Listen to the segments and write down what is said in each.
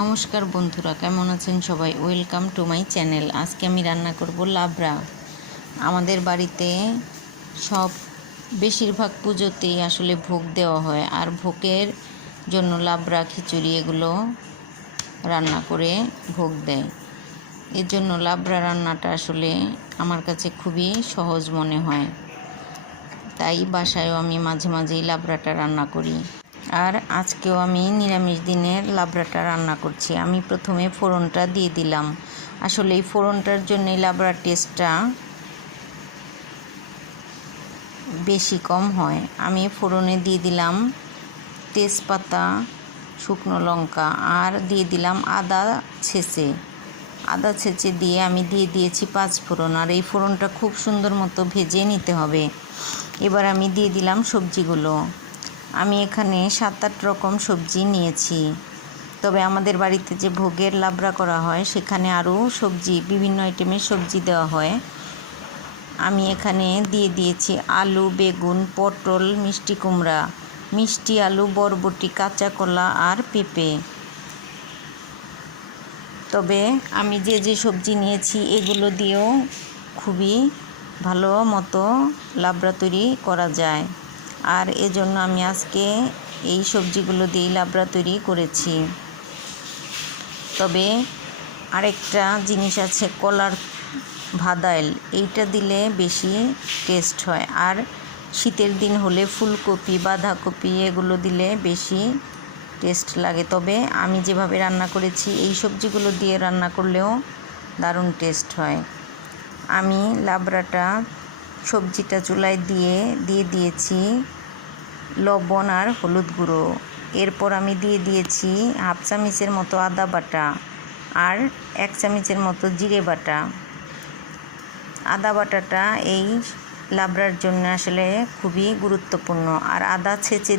নমস্কার বন্ধুরা, কেমন আছেন সবাই? Welcome to my channel. আজকে আমি রান্না করব লাবড়া। আমাদের বাড়িতে সব বেশিরভাগ পুজোতেই আসলে ভোগ দেওয়া হয়, আর ভোগের জন্য লাবড়া, খিচুড়ি এগুলো রান্না করে ভোগ দেয়। এর জন্য লাবড়া রান্নাটা আসলে আমার কাছে খুবই সহজ মনে হয়, তাই বাসায়ও আমি মাঝে মাঝেই লাবড়াটা রান্না করি। আর আজকেও আমি নিরামিষ দিনের লাবড়াটা রান্না করছি। আমি প্রথমে ফোড়নটা দিয়ে দিলাম। আসলে এই ফোড়নটার জন্যই লাবড়ার টেস্টটা বেশি কম হয়। আমি ফোড়নে দিয়ে দিলাম তেজপাতা, শুকনো লঙ্কা, আর দিয়ে দিলাম আদা ছেঁচে দিয়ে আমি দিয়ে দিয়েছি 5 ফোড়ন। আর এই ফোড়নটা খুব সুন্দর মতো ভেজে নিতে হবে। এবার আমি দিয়ে দিলাম সবজিগুলো। আমি এখানে 7-8 রকম সবজি নিয়েছি, তবে আমাদের বাড়িতে যে ভোগের লাবড়া করা হয় সেখানে আরও সবজি, বিভিন্ন আইটেমের সবজি দেওয়া হয়। আমি এখানে দিয়ে দিয়েছি আলু, বেগুন, পটল, মিষ্টি কুমড়া, মিষ্টি আলু, বরবটি, কাঁচা কলা আর পেঁপে। তবে আমি যে সবজি নিয়েছি এগুলো দিয়েও খুবই ভালো মতো লাবড়া তৈরি করা যায়, আর এজন্য আমি আজকে এই সবজিগুলো দিয়েই লাবড়া তৈরি করেছি। তবে আরেকটা জিনিস আছে, কলার ভাদাইল, এইটা দিলে বেশি টেস্ট হয়। আর শীতের দিন হলে ফুলকপি, বাঁধাকপি এগুলো দিলে বেশি টেস্ট লাগে। তবে আমি যেভাবে রান্না করেছি এই সবজিগুলো দিয়ে রান্না করলেও দারুণ টেস্ট হয়। আমি লাবড়াটা সবজিটা চুলায় দিয়ে দিয়েছি লবণ আর হলুদ গুঁড়ো। এরপর আমি দিয়ে দিয়েছি 1/2 চামচের মতো আদা বাটা আর 1 চামচের মতো জিরে বাটা। আদা বাটাটা এই লাবড়ার জন্য আসলে খুবই গুরুত্বপূর্ণ। আর আদা ছেঁচে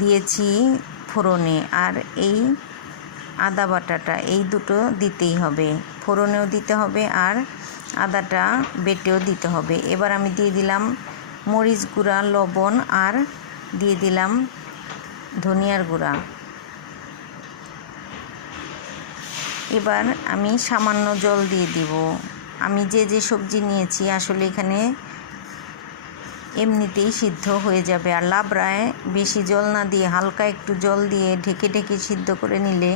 দিয়েছি ফোড়নে, আর এই আদা বাটাটা এই দুটো দিতেই হবে, ফোড়নেও দিতে হবে আর আদাটা বেটেও দিতে হবে। এবার আমি দিয়ে দিলাম মরিচ গুঁড়া, লবণ, আর দিয়ে দিলাম ধনিয়ার গুঁড়া। এবার আমি সামান্য জল দিয়ে দিব। আমি যে সবজি নিয়েছি আসলে এখানে এমনিতেই সিদ্ধ হয়ে যাবে, আর লাবড়ায় বেশি জল না দিয়ে হালকা একটু জল দিয়ে ঢেকে সিদ্ধ করে নিলে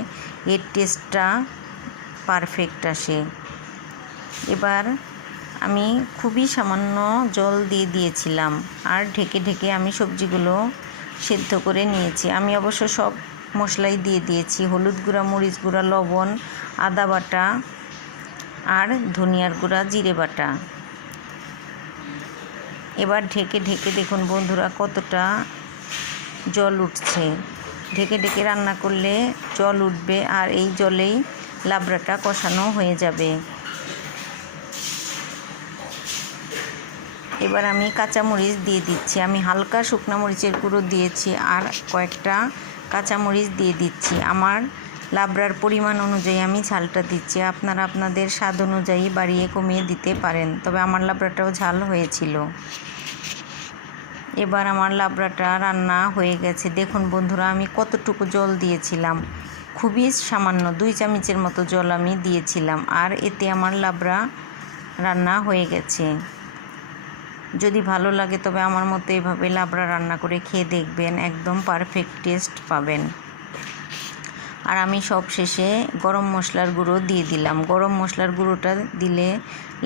এর টেস্টটা পারফেক্ট আসে। এবার আমি খুবই সামান্য জল দিয়েছিলাম, আর ঢেকে আমি সবজিগুলো সেদ্ধ করে নিয়েছি। আমি অবশ্য সব মশলাই দিয়ে দিয়েছি, হলুদ গুঁড়া, মরিচ গুঁড়া, লবণ, আদা বাটা আর ধনিয়ার গুঁড়া, জিরে বাটা। এবার ঢেকে দেখুন বন্ধুরা কতটা জল উঠছে। ঢেকে রান্না করলে জল উঠবে, আর এই জলেই লাবড়াটা কষানো হয়ে যাবে। এবার আমি কাঁচামরিচ দিয়ে দিচ্ছি। আমি হালকা শুকনো মরিচের গুঁড়ো দিয়েছি আর কয়েকটা কাঁচামরিচ দিয়ে দিচ্ছি। আমার লাবড়ার পরিমাণ অনুযায়ী আমি ঝালটা দিচ্ছি। আপনারা আপনাদের স্বাদ অনুযায়ী বাড়িয়ে কমিয়ে দিতে পারেন, তবে আমার লাবড়াটাও ঝাল হয়েছিল। এবার আমার লাবড়াটা রান্না হয়ে গেছে। দেখুন বন্ধুরা আমি কতটুকু জল দিয়েছিলাম, খুবই সামান্য 2 চামচের মতো জল আমি দিয়েছিলাম, আর এতে আমার লাবড়া রান্না হয়ে গেছে। যদি ভালো লাগে তবে আমার মতো এভাবে লাবড়া রান্না করে খেয়ে দেখবেন, একদম পারফেক্ট টেস্ট পাবেন। আর আমি সব শেষে গরম মশলার গুঁড়ো দিয়ে দিলাম। গরম মশলার গুঁড়োটা দিলে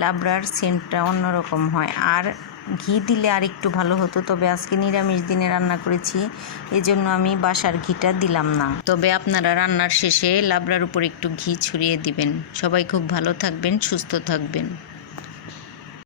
লাবড়ার সেন্টটা অন্যরকম হয়, আর ঘি দিলে আর একটু ভালো হতো, তবে আজকে নিরামিষ দিনে রান্না করেছি এজন্য আমি বাসার ঘিটা দিলাম না। তবে আপনারা রান্নার শেষে লাবড়ার উপর একটু ঘি ছড়িয়ে দিবেন। সবাই খুব ভালো থাকবেন, সুস্থ থাকবেন।